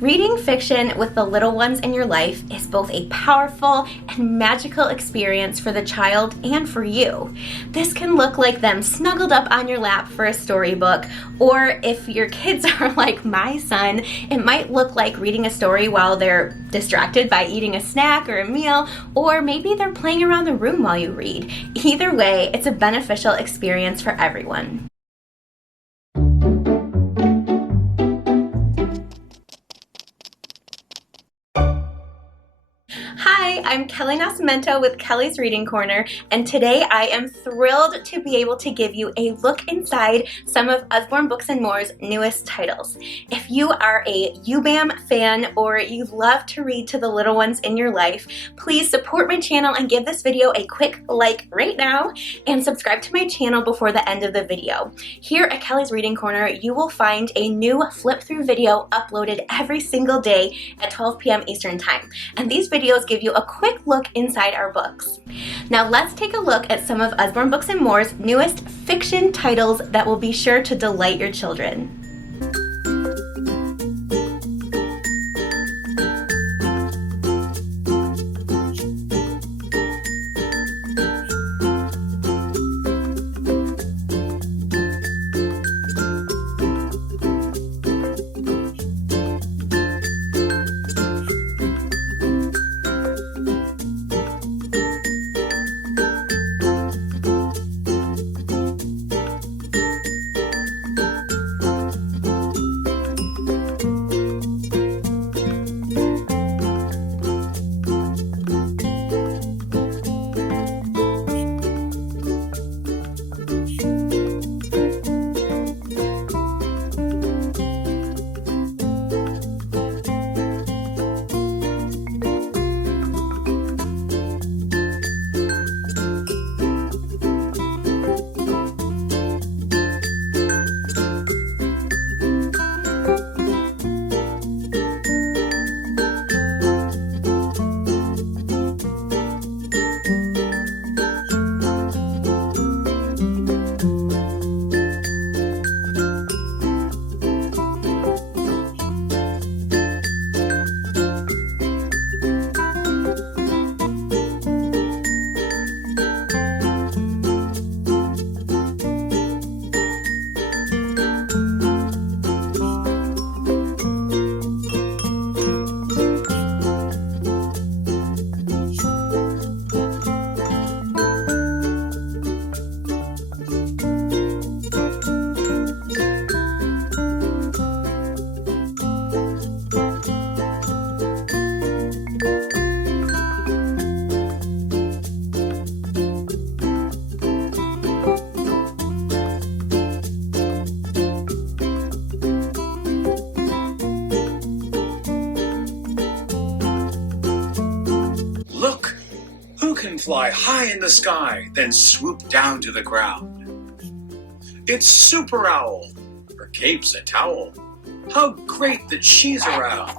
Reading fiction with the little ones in your life is both a powerful and magical experience for the child and for you. This can look like them snuggled up on your lap for a storybook, or if your kids are like my son, it might look like reading a story while they're distracted by eating a snack or a meal, or maybe they're playing around the room while you read. Either way, it's a beneficial experience for everyone. Hi, I'm Kelly Nascimento with Kelly's Reading Corner, and today I am thrilled to be able to give you a look inside some of Usborne Books & More's newest titles. If you are a UBAM fan or you love to read to the little ones in your life, please support my channel and give this video a quick like right now and subscribe to my channel before the end of the video. Here at Kelly's Reading Corner, you will find a new flip through video uploaded every single day at 12 p.m. Eastern Time, and these videos give you a quick look inside our books. Now let's take a look at some of Usborne Books & More's newest fiction titles that will be sure to delight your children. Can fly high in the sky, then swoop down to the ground. It's Super Owl. Her cape's a towel. How great that she's around.